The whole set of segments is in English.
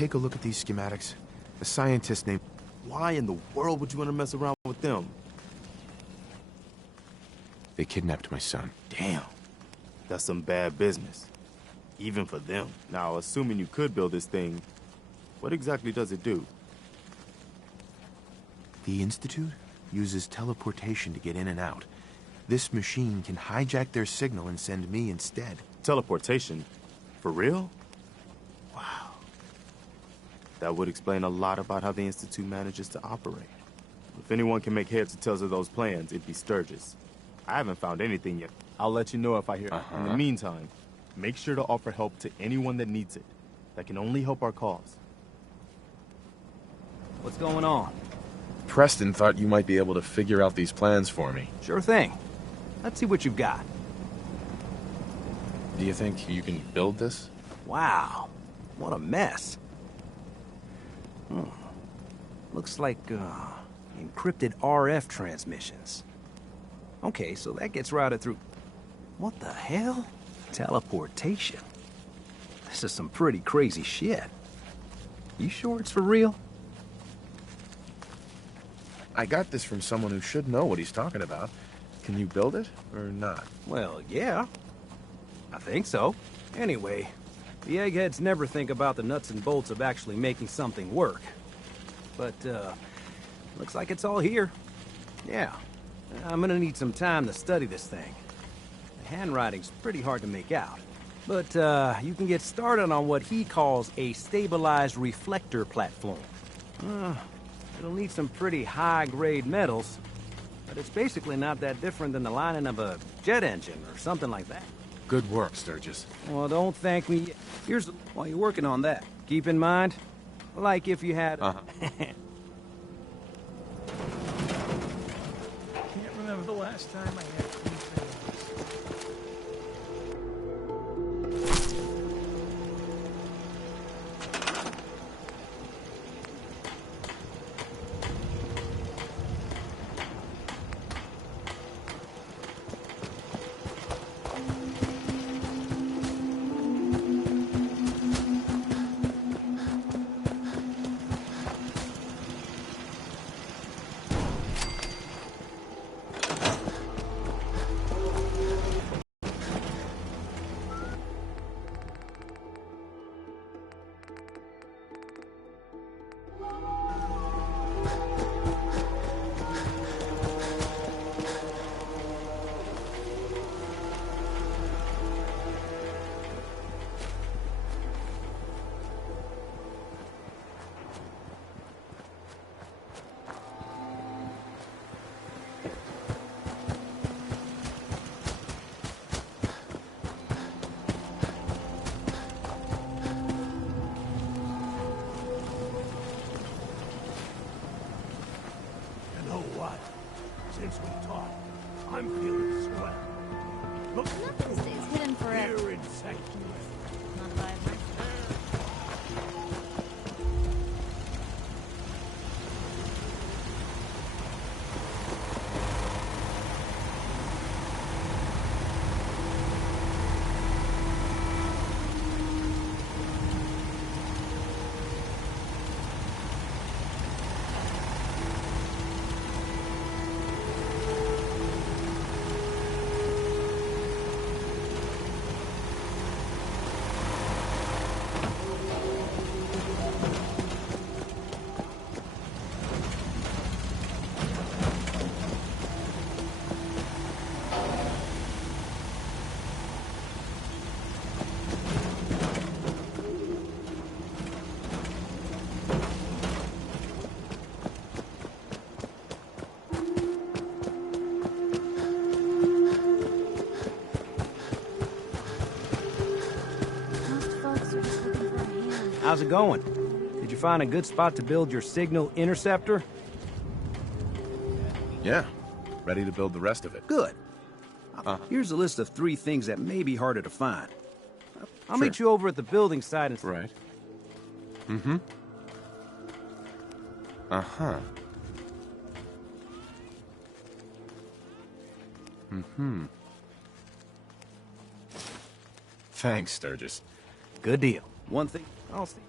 take a look at these schematics? A scientist named... Why in the world would you want to mess around with them? They kidnapped my son. Damn. That's some bad business. Even for them. Now, assuming you could build this thing, what exactly does it do? The Institute uses teleportation to get in and out. This machine can hijack their signal and send me instead. Teleportation? For real? Wow. That would explain a lot about how the Institute manages to operate. If anyone can make heads or tails of those plans, it'd be Sturgis. I haven't found anything yet. I'll let you know if I hear. In the meantime, make sure to offer help to anyone that needs it. That can only help our cause. What's going on? Preston thought you might be able to figure out these plans for me. Sure thing. Let's see what you've got. Do you think you can build this? Wow. What a mess. Looks like, encrypted RF transmissions. Okay, so that gets routed through... What the hell? Teleportation. This is some pretty crazy shit. You sure it's for real? I got this from someone who should know what he's talking about. Can you build it, or not? Well, yeah. I think so. Anyway, the eggheads never think about the nuts and bolts of actually making something work. But, looks like it's all here. Yeah. I'm gonna need some time to study this thing. The handwriting's pretty hard to make out. But, you can get started on what he calls a stabilized reflector platform. It'll need some pretty high-grade metals, but it's basically not that different than the lining of a jet engine or something like that. Good work, Sturgis. Well, don't thank me yet. Here's while you're working on that. Keep in mind, like if you had... Can't remember the last time I had clean fingers. Since we talked, I'm feeling swell. Look, nothing stays hidden forever. Here in sanctuary. Not by myself. How's it going? Did you find a good spot to build your signal interceptor? Yeah. Ready to build the rest of it. Good. Here's a list of 3 things that may be harder to find. I'll Sure. meet you over at the building site and... Right. Mm-hmm. Uh-huh. Mm-hmm. Thanks, Sturgis. Good deal. One thing, I'll see.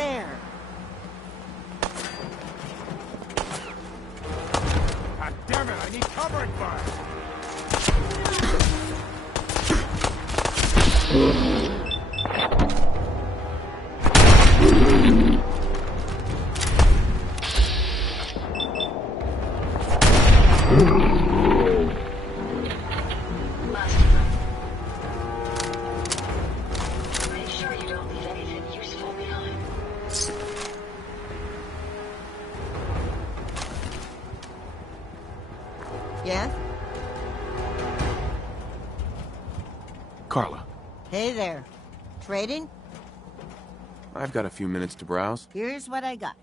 there. God damn it, I need covering fire! Make sure you don't leave anything useful behind. Yes? Carla, Hey there. Trading? I've got a few minutes to browse. Here's what I got.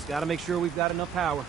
Just gotta make sure we've got enough power.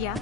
Yeah?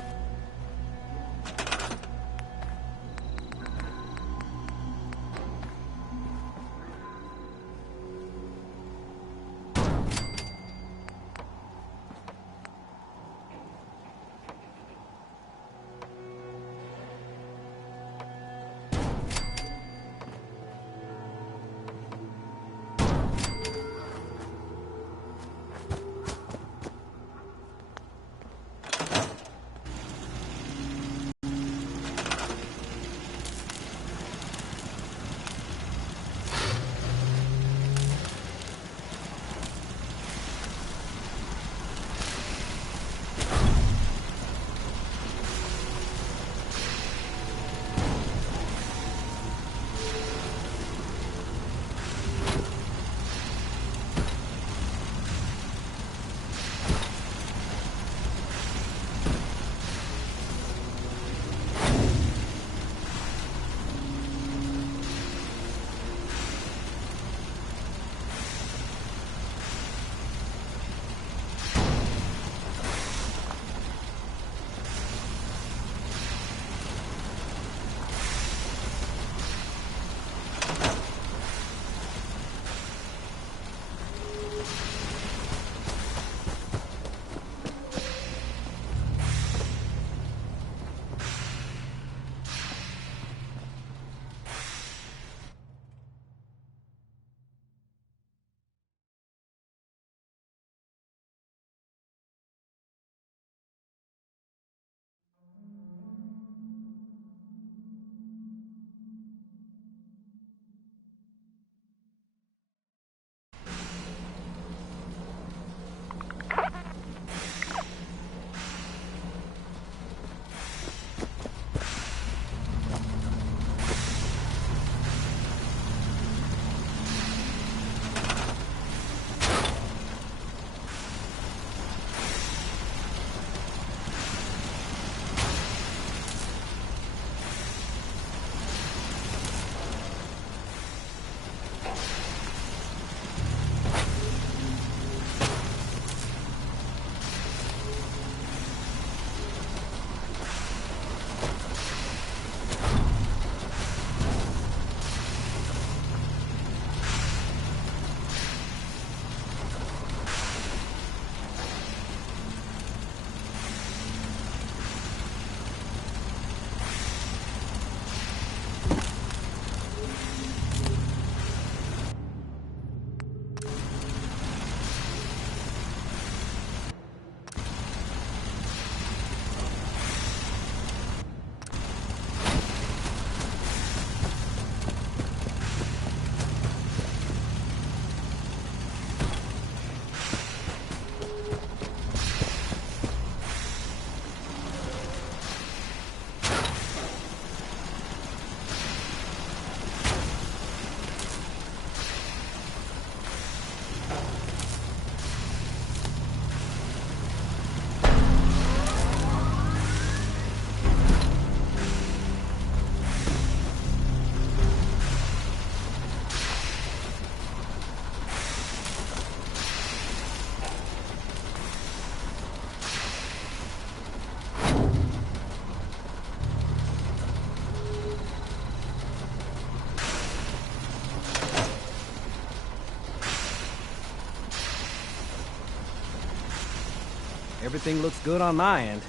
Everything looks good on my end.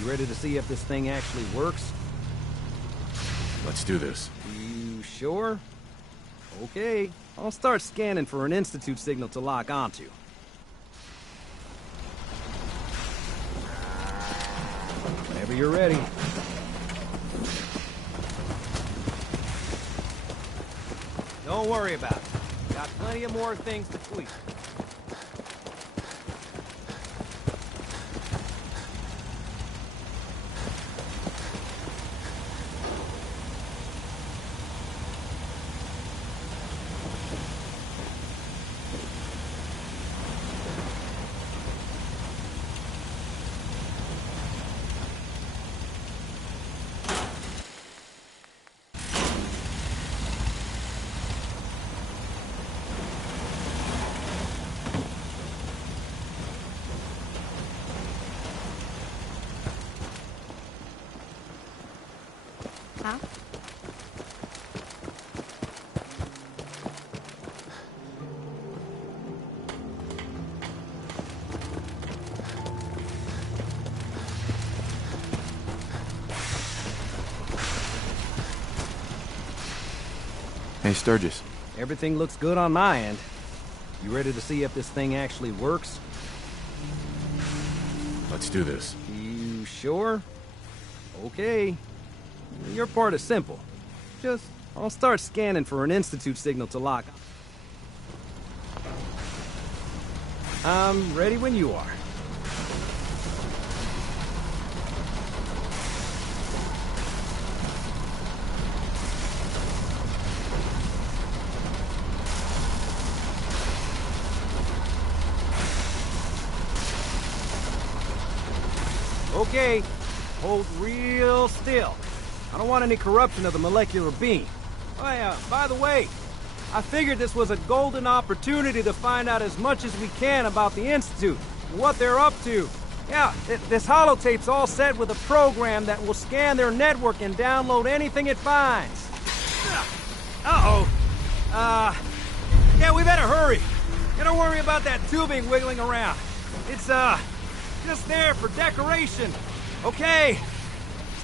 You ready to see if this thing actually works? Let's do this. You sure? Okay. I'll start scanning for an Institute signal to lock onto. Whenever you're ready. Don't worry about it. Got plenty of more things to tweak. Huh? Hey, Sturgis. Everything looks good on my end. You ready to see if this thing actually works? Let's do this. You sure? Okay. Your part is simple. Just, I'll start scanning for an Institute signal to lock. I'm ready when you are. Okay, hold real still. I don't want any corruption of the molecular beam. Oh, by the way, I figured this was a golden opportunity to find out as much as we can about the Institute and what they're up to. Yeah, this holotape's all set with a program that will scan their network and download anything it finds. Uh-oh. Yeah, we better hurry. Don't worry about that tubing wiggling around. It's, just there for decoration. Okay.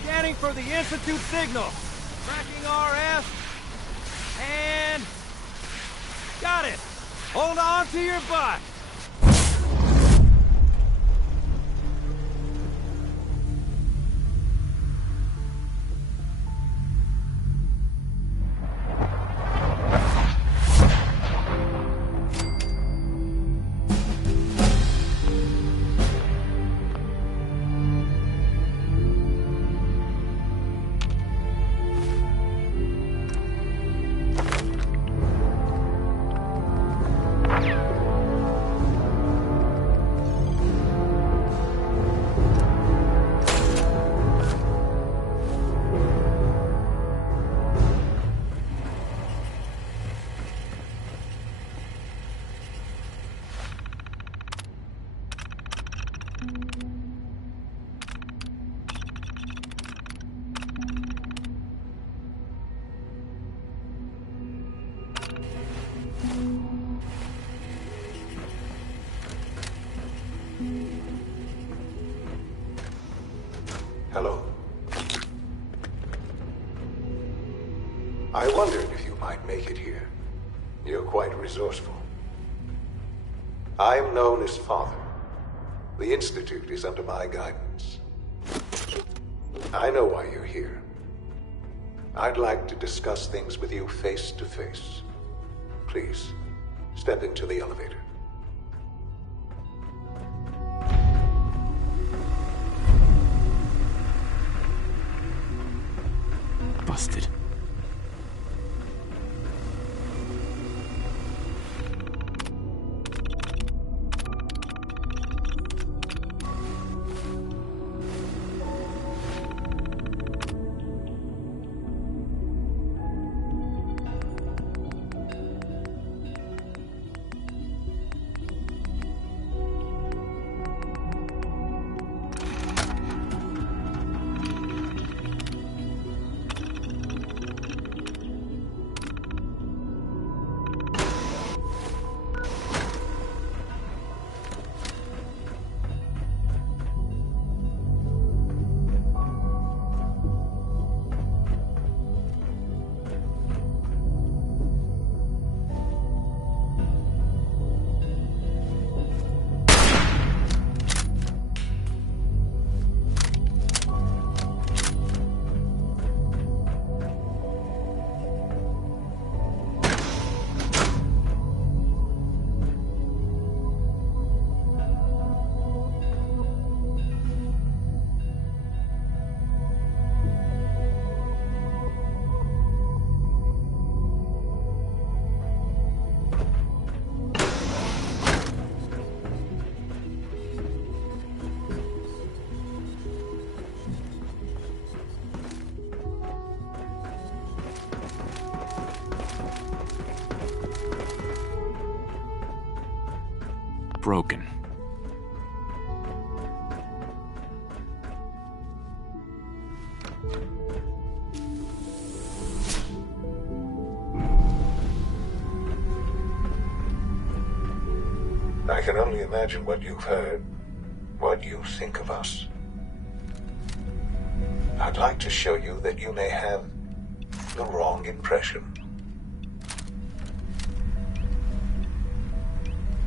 Scanning for the Institute signal. Tracking RF. And... got it. Hold on to your butt. Hello. I wondered if you might make it here. You're quite resourceful. I am known as Father. The Institute is under my guidance. I know why you're here. I'd like to discuss things with you face to face. Please, step into the elevator. Busted. broken. I can only imagine what you've heard, what you think of us. I'd like to show you that you may have the wrong impression.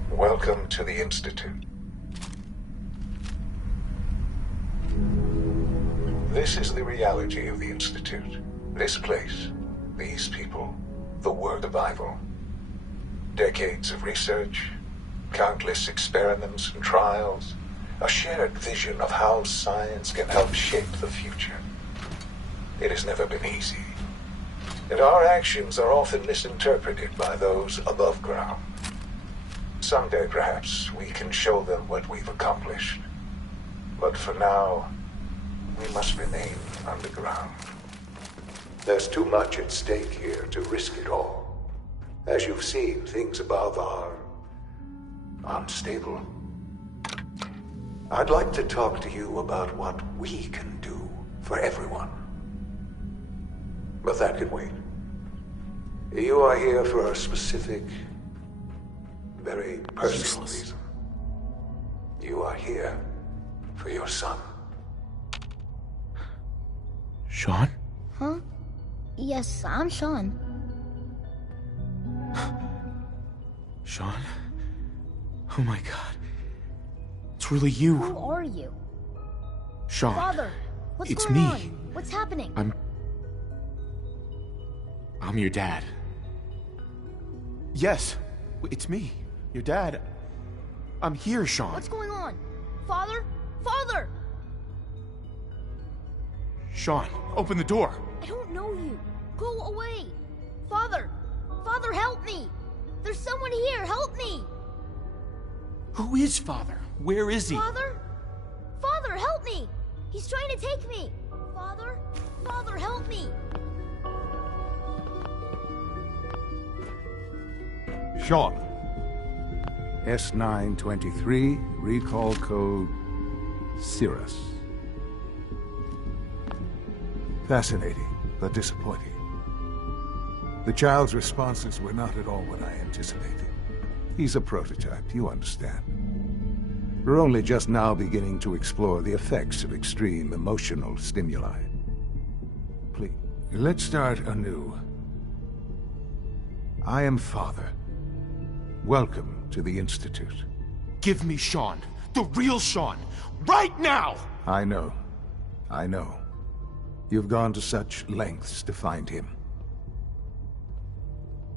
Welcome to the Institute. This is the reality of the Institute. This place, these people, the work of Ivo. Decades of research, countless experiments and trials, a shared vision of how science can help shape the future. It has never been easy, and our actions are often misinterpreted by those above ground. Someday, perhaps, we can show them what we've accomplished. But for now, we must remain underground. There's too much at stake here to risk it all. As you've seen, things above are unstable. I'd like to talk to you about what we can do for everyone. But that can wait. You are here for a specific, very personal reason. You are here for your son. Sean? Huh? Yes, I'm Sean. Sean? Oh my god. It's really you. Who are you? Sean. Father, what's It's going me. on? What's happening? I'm your dad. Yes, it's me. Your dad. I'm here, Sean. What's going on? Father? Father! Sean, open the door. I don't know you. Go away. Father! Father, help me! There's someone here, help me! Who is Father? Where is he? Father? Father, help me! He's trying to take me! Father? Father, help me! Sean. S923, recall code Cirrus. Fascinating, but disappointing. The child's responses were not at all what I anticipated. He's a prototype, you understand. We're only just now beginning to explore the effects of extreme emotional stimuli. Please, let's start anew. I am Father. Welcome to the Institute. Give me Sean. The real Sean. Right now! I know. You've gone to such lengths to find him.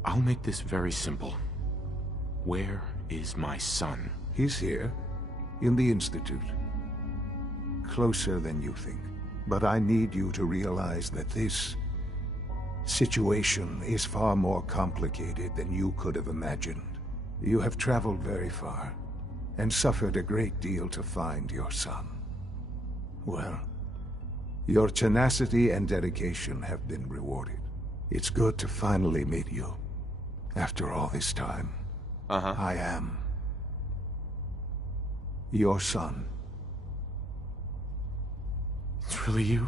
I'll make this very simple. Where is my son? He's here, in the Institute. Closer than you think. But I need you to realize that this situation is far more complicated than you could have imagined. You have traveled very far, and suffered a great deal to find your son. Well, your tenacity and dedication have been rewarded. It's good to finally meet you. After all this time, I am your son. It's really you?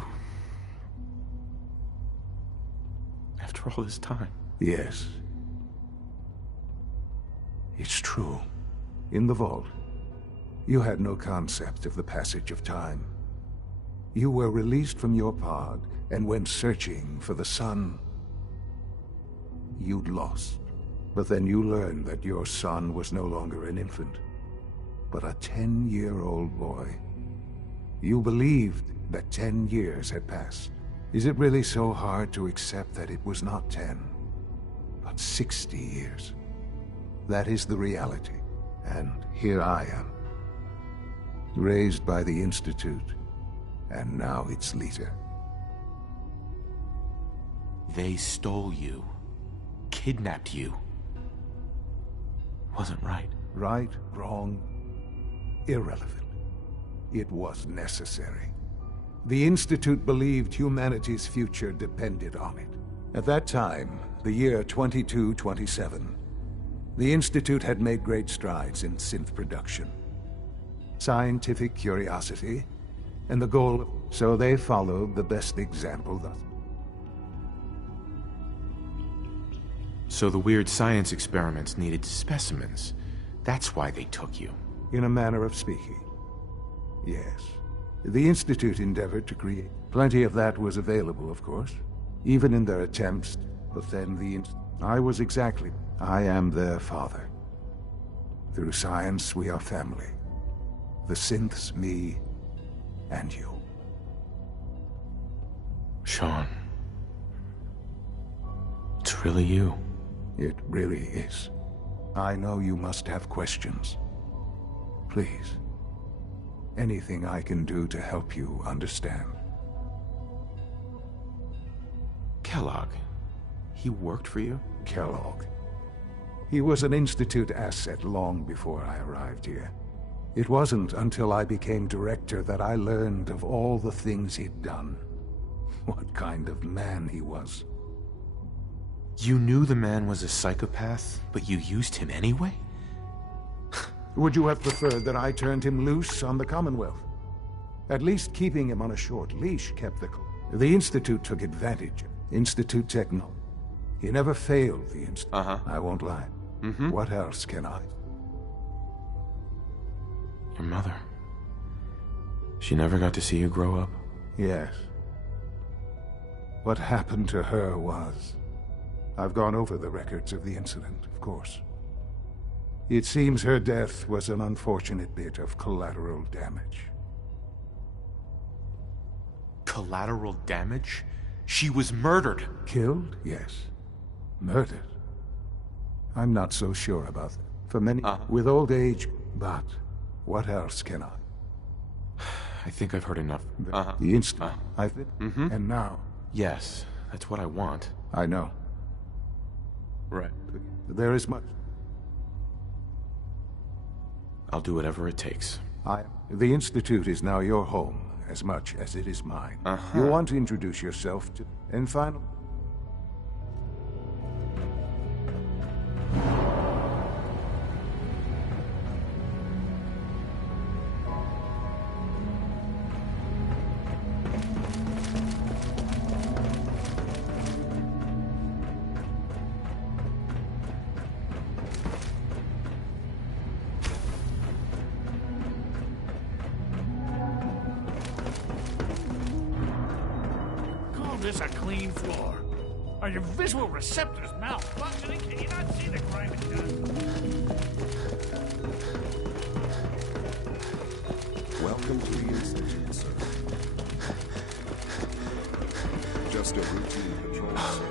After all this time? Yes. It's true. In the vault, you had no concept of the passage of time. You were released from your pod and went searching for the son you'd lost. But then you learned that your son was no longer an infant, but a 10-year-old boy. You believed that 10 years had passed. Is it really so hard to accept that it was not 10, but 60 years? That is the reality, and here I am, raised by the Institute, and now its leader. They stole you. Kidnapped you. Wasn't right. Right, wrong, irrelevant. It was necessary. The Institute believed humanity's future depended on it. At that time, the year 2227, The Institute had made great strides in synth production. Scientific curiosity, and the goal, so they followed the best example thus. So the weird science experiments needed specimens. That's why they took you. In a manner of speaking. Yes. The Institute endeavored to create. Plenty of that was available, of course. Even in their attempts, but then I am their father. Through science, we are family. The synths, me, and you. Sean. It's really you. It really is. I know you must have questions. Please. Anything I can do to help you understand. Kellogg. He worked for you? Kellogg. He was an Institute asset long before I arrived here. It wasn't until I became director that I learned of all the things he'd done. What kind of man he was. You knew the man was a psychopath, but you used him anyway? Would you have preferred that I turned him loose on the Commonwealth? At least keeping him on a short leash kept the Institute took advantage. Institute Techno. He never failed the Institute. I won't lie. What else can I? Your mother. She never got to see you grow up? Yes. What happened to her was... I've gone over the records of the incident, of course. It seems her death was an unfortunate bit of collateral damage. Collateral damage? She was murdered. Killed? Yes. Murdered? I'm not so sure about that. For many... With old age, but what else can I? I think I've heard enough. The instant I've been... And now... Yes, that's what I want. I know. Right. There is much... I'll do whatever it takes. The Institute is now your home, as much as it is mine. You want to introduce yourself to... And finally... This a clean floor. Are your visual receptors malfunctioning? Can you not see the crime it does? Welcome to the Institute, sir. Just a routine patrol, sir.